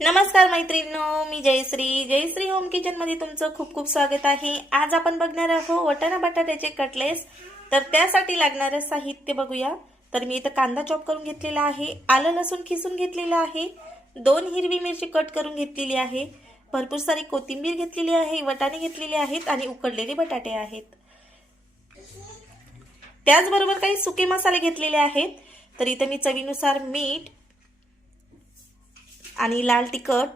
नमस्कार मैत्रिणींनो, मी Jayashree home kitchen मध्ये तुमचं खूप खूप स्वागत आहे। आज आपण बघणार आहोत वाटाणा बटाट्याचे कटलेट्स। तर त्यासाठी लागणारे साहित्य बघूया। तर मी इथे कांदा चॉप करून घेतलेला आहे, आलं लसूण खिसून घेतलेला आहे, 2 हिरवी मिरची कट करून घेतलेली आहे, भरपूर सारी कोथिंबीर घेतलेली आहे, वाटाणे घेतलेले आहेत आणि उकडलेले बटाटे आहेत। त्याचबरोबर काही सुके मसाले घेतलेले आहेत। तर इथे मी चवीनुसार मीठ आणि लाल तिखट,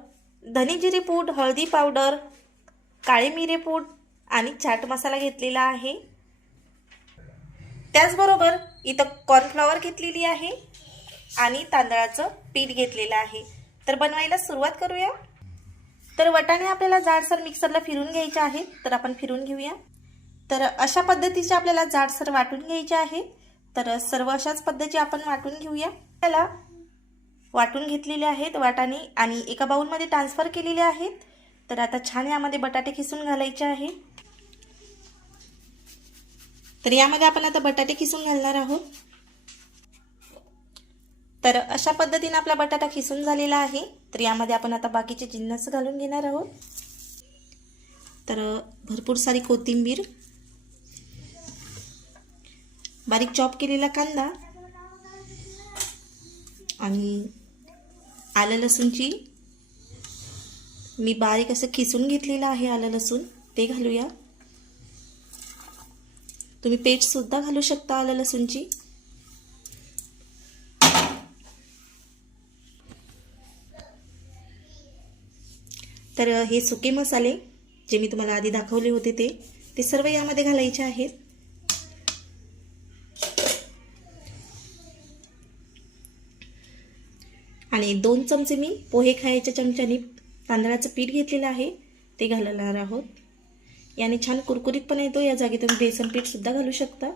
धने जिरे पूड, हळदी पावडर, काळे मिरे पूड आणि चाट मसाला घेतलेला आहे। त्याचबरोबर इथं कॉर्नफ्लॉवर घेतलेली आहे आणि तांदळाचं पीठ घेतलेलं आहे। तर बनवायला सुरुवात करूया। तर वाटाणे आपल्याला जाडसर मिक्सरला फिरून घ्यायचे आहेत। तर आपण फिरून घेऊया। तर अशा पद्धतीचे आपल्याला जाडसर वाटून घ्यायचे आहे। तर सर्व अशाच पद्धतीने आपण वाटून घेऊया। त्याला वाटून घेतलेले आहेत वाटाणे आणि एका बाउलमध्ये ट्रान्सफर केलेले आहेत। तर आता छान यामध्ये बटाटे खिसून घालायचे आहे। तर यामध्ये आपण आता बटाटे खिसून घालणार आहोत। तर अशा पद्धतीने आपला बटाटा खिसून झालेला आहे। तर यामध्ये आपण आता बाकीचे जिन्नस घालून घेणार आहोत। तर भरपूर सारी कोथिंबीर, बारीक चॉप केलेला कांदा आणि आलं लसूणची मी बारीक असं खिसून घेतलेलं आहे आलं लसूण, ते घालूया। तुम्ही पेस्ट सुद्धा घालू शकता आलं लसूणची। तर हे सुके मसाले जे मी तुम्हाला आधी दाखवले होते ते सर्व यामध्ये घालायचे आहेत। आणि 2 चमचे मी पोहे खायच्या चमच्याने तांदळाचं पीठ घेतलेलं आहे, ते घालणार आहोत। याने छान कुरकुरीतपणा येतो। या जागी तुम्ही बेसन पीठ सुद्धा घालू शकता।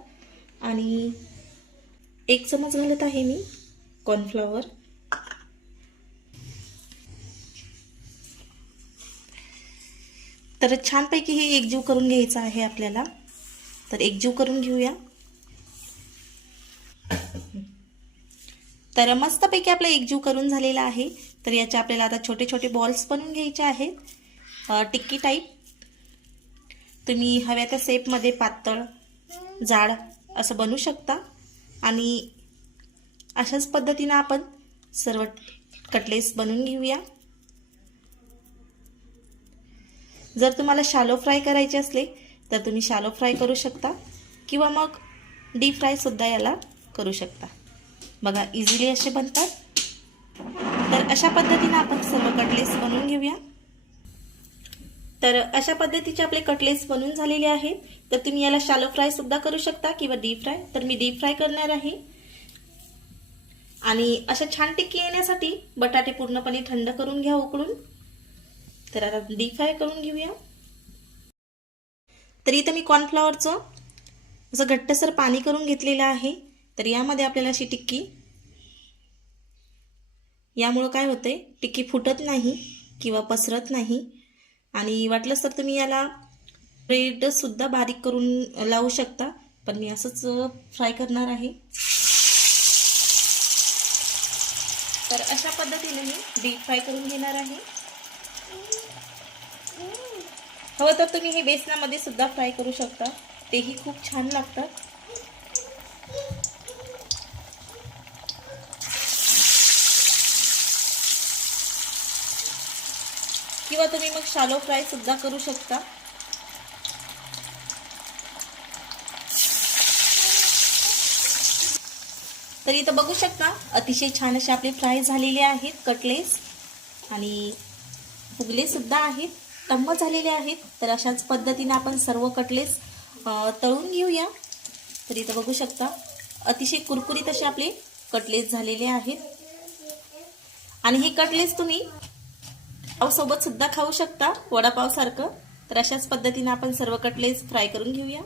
आणि 1 चमच घालत आहे मी कॉर्नफ्लॉवर। तर छानपैकी हे एकजीव करून घ्यायचं आहे आपल्याला। तर एकजीव करून घेऊया। तर मस्तपैकी आपला एकजीव करून झालेला आहे। तर याचे आपल्याला आता छोटे छोटे बॉल्स बनवून घ्यायचे आहेत, टिक्की टाईप। तुम्ही हव्या त्या शेपमध्ये पातळ जाड असं बनवू शकता। आणि अशाच पद्धतीने आपण सर्व कटलेट्स बनवून घेऊया। जर तुम्हाला शॅलो फ्राय करायचे असले तर तुम्ही शॅलो फ्राय करू शकता किंवा मग डीप फ्राय सुद्धा याला करू शकता। बघा इझिली असे बनतात। तर अशा पद्धतीने आपण सर्व कटलेट्स बनवून घेऊया। तर अशा पद्धतीचे आपले कटलेट्स बनवून झालेले आहेत। तर तुम्ही याला शॅलो फ्राय सुद्धा करू शकता किंवा डीप फ्राय। तर मी डीप फ्राय करणार आहे। आणि अशा छान टिक्की येण्यासाठी बटाटे पूर्णपणे थंड करून घ्या उकळून। तर आता डीप फ्राय करून घेऊया। तर इथे मी कॉर्नफ्लॉवरचं असं घट्टसर पाणी करून घेतलेलं आहे। तर यामध्ये आपल्याला अशी टिक्की, यामुळे काय होते टिक्की फुटत नाही किंवा पसरत नाही। आणि वाटलंच तर तुम्ही याला ब्रेड सुद्धा बारीक करून लावू शकता, पण मी असंच फ्राय करणार आहे। तर अशा पद्धतीने मी डीप फ्राय करून घेणार आहे। हवं तर तुम्ही हे बेसनामध्ये सुद्धा फ्राय करू शकता, तेही खूप छान लागतात। किंवा तुम्ही मग शॅलो फ्राय सुद्धा करू शकता। तर इथं बघू शकता अतिशय छान असे आपले फ्राय झालेले आहेत कटलेट्स आणि फुगले सुद्धा आहेत, टम्म झालेले आहेत। तर अशाच पद्धतीने आपण सर्व कटलेट्स तळून घेऊया। तर इथं बघू शकता अतिशय कुरकुरीत असे आपले कटलेट्स झालेले आहेत। आणि हे कटलेट्स तुम्ही पावसोबत सुद्धा खाऊ शकता, वडापाव सारखं। तर अशाच पद्धतीने आपण सर्व कटलेट्स फ्राय करून घेऊया।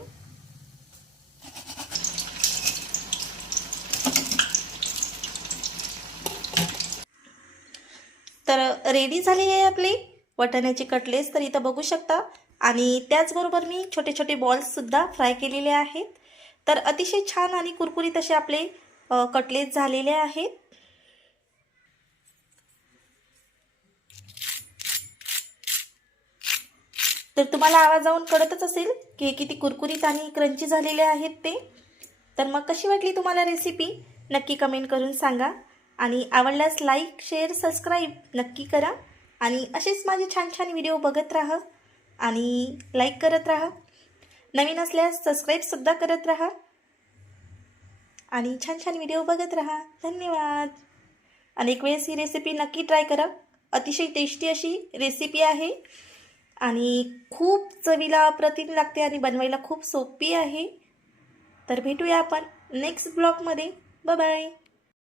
तर रेडी झालेले आहे आपले वाटाण्याचे कटलेट्स। तर इथं बघू शकता। आणि त्याचबरोबर मी छोटे छोटे बॉल्स सुद्धा फ्राय केलेले आहेत। तर अतिशय छान आणि कुरकुरीत असे आपले कटलेट्स झालेले आहेत। तर तुम्हाला आवाजावरून कळतच असेल की हे किती कुरकुरीत आणि क्रंची झालेले आहेत ते. तर मग कशी वाटली तुम्हाला रेसिपी नक्की कमेंट करून सांगा. आणि आवडल्यास लाईक, शेअर, सबस्क्राईब नक्की करा. आणि असेच माझे छान छान व्हिडिओ बघत राहा आणि लाईक करत राहा. नवीन असल्यास सबस्क्राईबसुद्धा करत राहा आणि छान छान व्हिडिओ बघत राहा. धन्यवाद. आणि एक वेळेस ही रेसिपी नक्की ट्राय करा. अतिशय टेस्टी अशी रेसिपी आहे आणि खूप चवीला अप्रतिम लागते आणि बनवायला खूप सोपी आहे. तर भेटूया आपण नेक्स्ट ब्लॉगमध्ये. Bye bye.